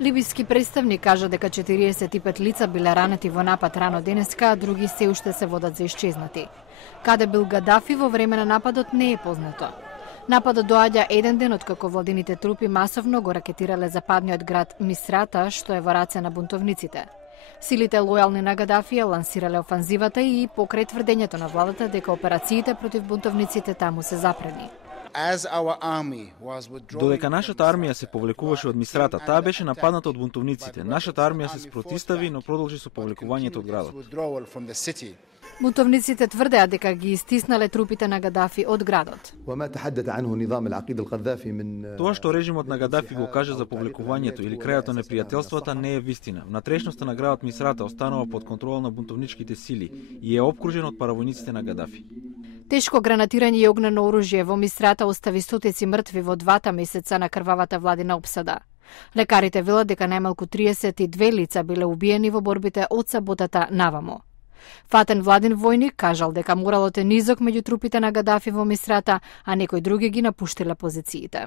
Либиски представник кажа дека 45 лица биле ранети во напад рано денеска, а други се уште се водат за исчезнати. Каде бил Гадафи во време на нападот не е познато. Нападот доаѓа еден ден откако владините трупи масовно го ракетирале западниот град Мисрата, што е во раце на бунтовниците. Силите лојални на Гадафи ја лансирале офанзивата и покрај тврдењето на владата дека операциите против бунтовниците таму се запрени. Додека нашата армија се повлекуваше од Мисрата, таа беше нападната од бунтовниците. Нашата армија се спротистави, но продолжи со повлекувањето од градот. Бунтовниците тврдеа дека ги истиснале трупите на Гадафи од градот. Тоа што режимот на Гадафи го кажа за повлекувањето или крајот на непријателствата не е вистина. Внатрешноста на градот Мисрата останува под контрола на бунтовничките сили и е обкружен од паравојниците на Гадафи. Тешко гранатирање и огнено оружје во Мисрата остави стотици мртви во 2 месеца на крвавата владина опсада. Лекарите велат дека најмалку 32 лица биле убиени во борбите од саботата навамо. Фатен владин војник кажал дека моралот е низок меѓу трупите на Гадафи во Мисрата, а некои други ги напуштиле позициите.